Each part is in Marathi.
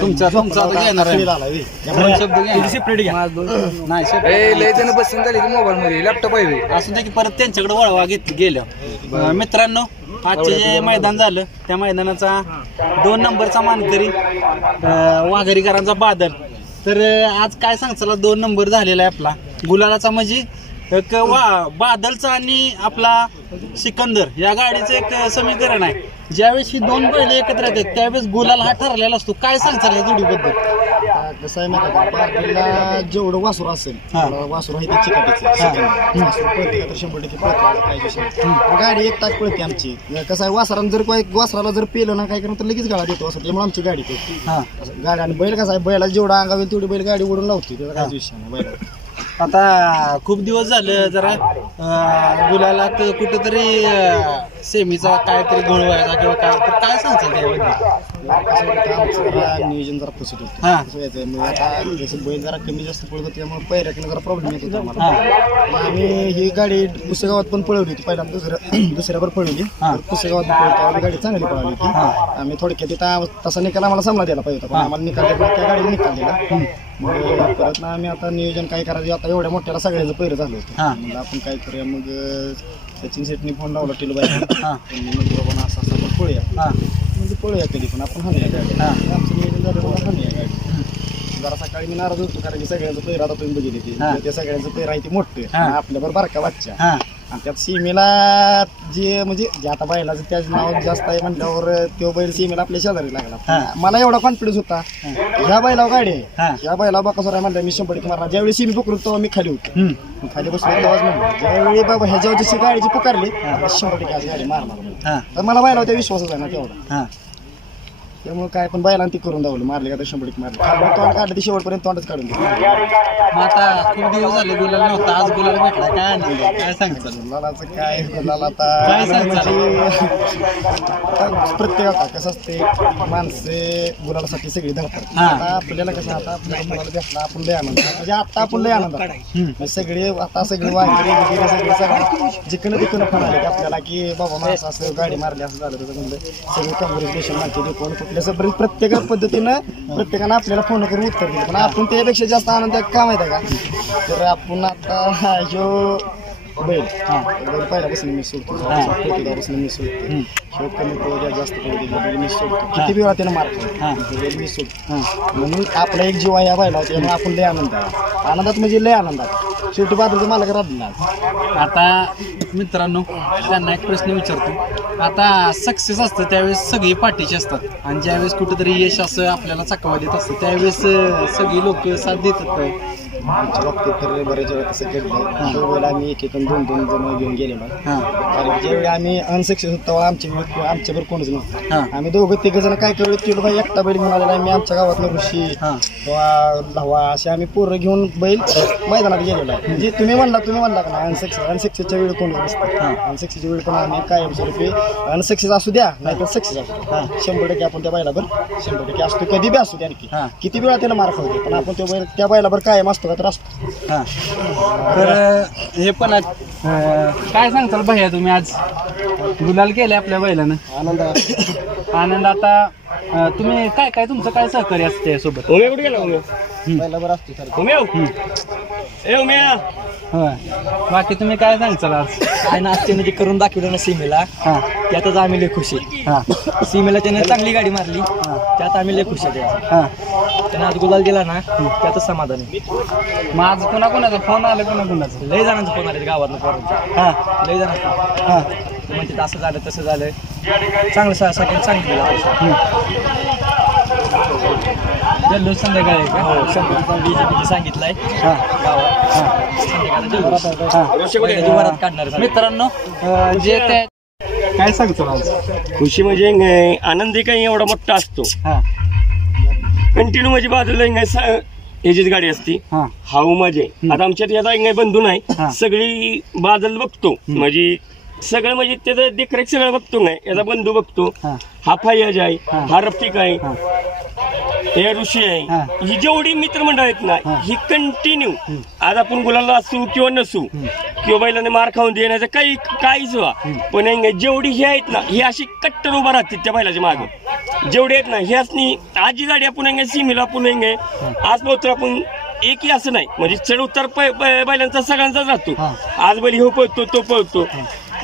तुमचा तुमचा आता घेणार आहे. दोन शब्द घ्या. नाही शब्द ए लय जण बसून झाली मोबाईल मध्ये. लॅपटॉप आहे असं नाही की परत त्यांच्याकडे वळवा घेत गेलं. अं, मित्रांनो आजचे जे मैदान झालं त्या मैदानाचा दोन नंबरचा मानकरी अं, वाघरीकरांचा बादल. तर अं, आज काय सांगचाल दोन नंबर झालेला आहे आपला. गुलालाचा म्हणजे एक वा बादलचा आणि आपला सिकंदर या गाडीचं एक समीकरण आहे. ज्यावेळेस ही दोन बैल एकत्र येतात त्यावेळेस गुलाल हा ठरलेला असतो. काय सांगचाल या जोडीबद्दल? कसं आहे माहिती आहे का? पार्टीला जेवढं वासुर असेल हा. वासुर आहे ते चिकाटीचं सेकंड. वासुर पळते का तर शंभर टक्के पळते. काय विषय नाही. गाडी एक तास पळते आमची. कसं आहे वासरानं जर वासराला जर पेलं ना काय करून तर लगेच गाडा देतो. असं त्यामुळे आमची गाडी पळते. हा. असं गाडी आणि बैल कसा आहे बैला जेवढा अंगावे तेवढी बैल गाडी ओढून लावते. त्याचा काहीच विषय नाही बैल आता खूप दिवस झालं जरा गुलाला तर कुठेतरी सेमीचा काहीतरी गोळ व्हायचा किंवा काय तर काय सांगचाल त्याबद्दल? जरा नियोजन जरा फसत होतं. हा. मग आता जसं बैल जरा कमी जास्त पळत होतं त्यामुळे पैऱ्याकडे जरा प्रॉब्लेम येत होता आम्हाला. आम्ही ही गाडी पुसेगावात पण पळवली होती. पहिला दुसऱ्या दुसऱ्यावर पळवली. पुसेगावात पळवली. तेव्हा गाडी चांगली पळाली होती. आम्ही थोडक्यात तिथं तसा निकाल आम्हाला समजा द्यायला पाहिजे होता. पण आम्हाला निकाल त्या गाडीला निकाल दिला. मग परत ना आम्ही आता नियोजन काय करायचं? आता एवढ्या मोठ्याला सगळ्याचं पहिरं झालं होतं. हा. म्हणलं आपण काय करूया? मग अं, सचिन शेटनी फोन लावला टिलू बाई हा. बाबा असं असं आपण पळूया. हा. म्हणजे पळूया कधी पण. आपण हाणूया गाडी. हा. आमचं नियोजन झालं म्हणून हाणूया गाडी. जरा सकाळी मी नाराज होतो कारण की सगळ्यांचं पैर आता तुम्ही बघितले ते हा. त्या सगळ्यांचं पैर आहे ते मोठं. हा. आणि आपल्यावर बारका बच्चा हा. आणि त्यात सीमेला जे म्हणजे जे आता बैलाचं त्याचं नाव जास्त आहे म्हटल्यावर तो बैल सीमेला आपल्या शेजारी लागला. मला एवढा कॉन्फिडन्स होता. ह्या बैलावर गाडी. आहे. ह्या बैला बाकासोर आहे म्हणलं मी शंभर टक्के मारणार. ज्यावेळी सीमी पकडून तेव्हा मी खाली होतो. खाली बसलो तेव्हाच म्हणलं ज्यावेळी बाबा ह्याच्यावर जशी गाडीची पुकारली शंभर टक्के आज गाडी मारणार तर मला बैलावर त्या विश्वासच आहे ना तेवढा. त्यामुळे काय पण बैलांना ती करून दावलं मारले का शंभर मारले तोंड काढलं ती शेवटपर्यंत तोंडच काढून मग आता खूप दिवस झाले गुलाल नव्हता आज गुलाल भेटला काय आहे? काय सांगचाल गुलालाचं काय गुलाल काय? म्हणजे आता प्रत्येक आता कसं असते माणसे गुलालासाठी सगळी धरतात हा. आता आपल्याला कसं आता आपल्याला गुलाल भेटला आपण लय आनंद. म्हणजे आता आपण लय आनंद. म्हणजे सगळे आता सगळे वाघिरे वगैरे सगळे सगळे जिकडं तिकडं फोन आले आपल्याला की बाबा माणसं असं गाडी मारली असं झालं तसं म्हणलं सगळे कॉंग्रॅच्युलेशन माहिती ते कोण सगळं प्रत्येक पद्धतीनं प्रत्येकानं आपल्याला फोन करून उत्तर दिलं. पण आपण त्यापेक्षा जास्त आनंद का माहिती आहे का? तर आपण आता ह्यो बैल. बैल पहिल्यापासून मी सोडतो. पहिल्यापासून मी सोडतो. ह्यो कमी पळू जास्त पळू दे बैल मी सोडतो. किती वेळा त्यानं मार हा. खाल्ला बैल मी सोडतो. हा. म्हणून आपला एक जीव या बैला त्यामुळे आपण लय आनंद आहे. आनंदात म्हणजे लय आनंदात शेवटी बाजूचं मालक राबला आता मित्रांनो त्यांना एक प्रश्न विचारतो. आता सक्सेस असतं त्यावेळेस सगळी पाठीची असतात. आणि ज्यावेळेस कुठेतरी यश असं आपल्याला चकवा देत असतं त्यावेळेस सगळी लोक साथ देतात. आमच्या बाबतीत तर बऱ्याच वेळा तसं घडलं त्यावेळेला आम्ही एक एक दोन दोन जण घेऊन गेलेलो. हा. कारण ज्यावेळी आम्ही अनसक्सेस होतो तेव्हा आमच्या आमच्यावर कोणच हा. नव्हतं आम्ही दोघं तिघ जण काय केलं केलं बाई एकटा बैल घेऊन आलेला आहे मी आमच्या गावातलं ऋषी हा. किंवा धावा असे आम्ही पोरं घेऊन बैल मैदानात गेलेलो आहे. म्हणजे तुम्ही म्हणला तुम्ही म्हणला का नाही अनसक्सेस अनसक्सेसच्या वेळी कोण नसतं. अनसक्सेसच्या वेळी पण आम्ही कायमस्वरूपी अनसक्सेस असू द्या नाही तर सक्सेस असू द्या. शंभर टक्के आपण त्या बैलावर शंभर टक्के असतो. कधी बी असू द्या आणखी. हा. किती वेळा त्याला मार खाऊ दे पण आपण त्या बैल त्या बैलावर कायम असतो का तर असतो हा. तर अं, हे पण आहे. अं, काय सांगताल भैया तुम्ही आज? गुलाल केले आपल्या बैलानं. आनंद आनंद आता अं, तुम्ही काय काय तुमचं काय सहकार्य असतं त्यासोबत उमे कुठे गेला उमे? बैलावर असतो सर उमे ए उम्या होय. बाकी तुम्ही काय सांगचाल आज? ना आज त्याने जे करून दाखवलं ना सीमेला हा. त्यातच आम्ही लय खुश आहे. हा. सीमेला त्याने चांगली गाडी मारली त्यात आम्ही लय खुश आहे त्याचं. हा. त्याने आज गुलाल दिला ना त्यातच समाधान आहे. मग आज कोणा कोणाचा फोन आला कोणा कोणाचा लय जणांचा फोन आले गावातनं पोरांचा. हा. लय जणांचा. हा. ते म्हणते असं झालं तसं झालं. चांगलं सा- सगळ्यांनी सांगितलं जल्लोष संध्याकाळी आहे का? हो बीजेपीने सांगितलंय. हा. गावात. हा. संध्याकाळी जल्लोष. हा. बैलाची वरात काढणार आहे. मित्रांनो अं, जे ते काय सांगतो आज? खुशी म्हणजे आनंदी काही एवढा मोठा असतो. हा. कंटिन्यू म्हणजे बाजूला इंगाय ह्याचीच गाडी असती. हा. हाऊ माझे. आता आमच्यात याचा इंगाय बंधू हा. नाही सगळी बादल बघतो. म्हणजे सगळं म्हणजे त्याचं देखरेख सगळं बघतो नाही याचा बंधू बघतो. हा. हा फैयाज आहे हा. हा रफिक आहे हा. हे ऋषी हा. आहे. ही. जेवढी मित्रमंडळ आहेत ना ही. कंटिन्यू आज आपण गुलाला असू किंवा नसू किंवा बैलाने मार खाऊन देण्याचं काही काहीच व्हा. पण हे जेवढी ही आहेत ना ही अशी कट्टर उभा राहते त्या बैलाच्या मागे. जेवढे आहेत ना ह्यासनी आज जी गाडी आपण आहे सीमेला आपण आहे आज पोहोचतो आपण एकही असं नाही. म्हणजे चढ उतार बैलांचा सगळ्यांचाच राहतो. हा. आज बैल हो पळतो तो पळतो.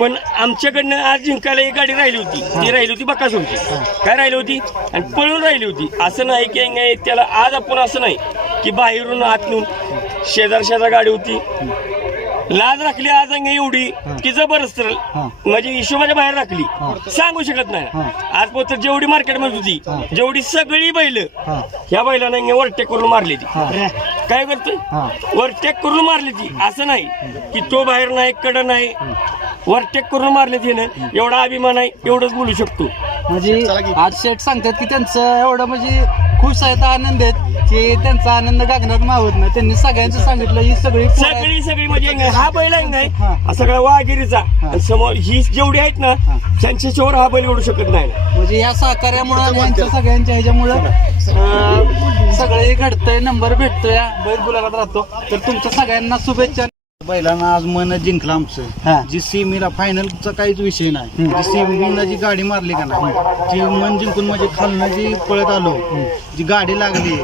पण आमच्याकडनं आज जिंकायला एक गाडी राहिली होती. ती राहिली होती बकासूरची काय राहिली होती? आणि पळून राहिली होती. असं नाही की नाही त्याला आज आपण असं नाही की बाहेरून आतून शेजार शेजार गाडी होती. लाज राखली आज अंग एवढी की जबरदस्त म्हणजे हिशोबाच्या बाहेर राखली. सांगू शकत नाही. आज पोहोच जेवढी मार्केटमध्ये होती जेवढी सगळी बैल ह्या बैलानं ओव्हरटेक करून मारली ती. काय करतोय? ओव्हरटेक करून मारली ती. असं नाही की तो बाहेर नाही कड नाही. ओव्हरटेक करून मारली ती एवढा अभिमान आहे एवढंच बोलू शकतो. म्हणजे आज शेठ सांगतात की त्यांचं एवढं म्हणजे खुश आहेत आनंद आहेत. की त्यांचा आनंद गागनात मावत नाही. त्यांनी सगळ्यांचं सांगितलं ही सगळी पोरं आहेत. सगळी सगळी म्हणजे. हा. बैल आहे हा. सगळा वाघिरीचा आणि समोर ही जेवढी आहेत ना त्यांच्याशिवाय हा बैल ओढू शकत नाही. म्हणजे या सहकार्यामुळे आणि यांच्या सगळ्यांच्या ह्याच्यामुळं सगळं हे घडतंय नंबर भेटतोय. बैल गुलाबात राहतो. तर तुमच्या सगळ्यांना शुभेच्छा. बैलांना आज मन जिंकलं हा. आमचं जी सीमीला फायनलचा काहीच विषय नाही. जी सीमीला जी गाडी मारली का नाही जी मन जिंकून म्हणजे खालनं जी पळत आलो जी गाडी लागली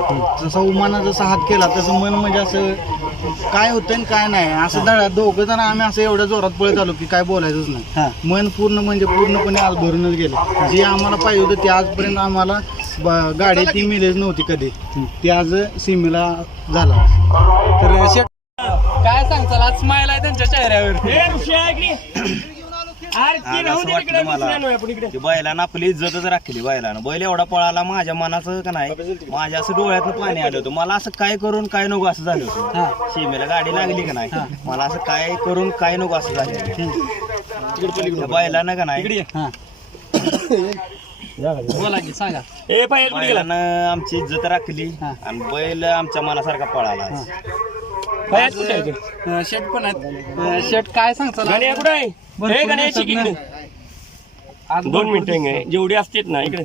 जसा उमाना जसा हात केला तसं मन म्हणजे असं काय होतं आणि काय नाही. असं धडा दोघं जण आम्ही असं एवढ्या जोरात पळत आलो की काय बोलायचंच हा. नाही मन पूर्ण म्हणजे पूर्णपणे आज भरूनच गेलं जे आम्हाला पाहिजे होतं ते आजपर्यंत आम्हाला ब- गाडी ती मिळेच नव्हती कधी. ती आज सीमेला झाला. तर काय सांगचाल आज स्माईल आहे त्यांच्या चेहऱ्यावर. बैलानं आपली इज्जतच राखली बैलानं. बैल एवढा पळाला माझ्या मनाचं का नाही? माझ्या असं डोळ्यातनं पाणी आलं होतं. मला असं काय करून काय नको असं झालं होतं. सीमेला गाडी लागली का नाही? मला असं काय करून काय नको असं झालं बैलानं का नाही? बोला की सांगा? बैलानं आमची इज्जत राखली आणि बैल आमच्या मनासारखा पळाला. आज. पायल कुठे आहे ते? अं, शेठ पण आहेत अं, शेठ काय सांगचाल गाड्या कुठे आहे भरपूर हे गाड्या दिवसातनं इकडे आज दोन मिनिटं आहे. जेवढी असतेत ना इकडे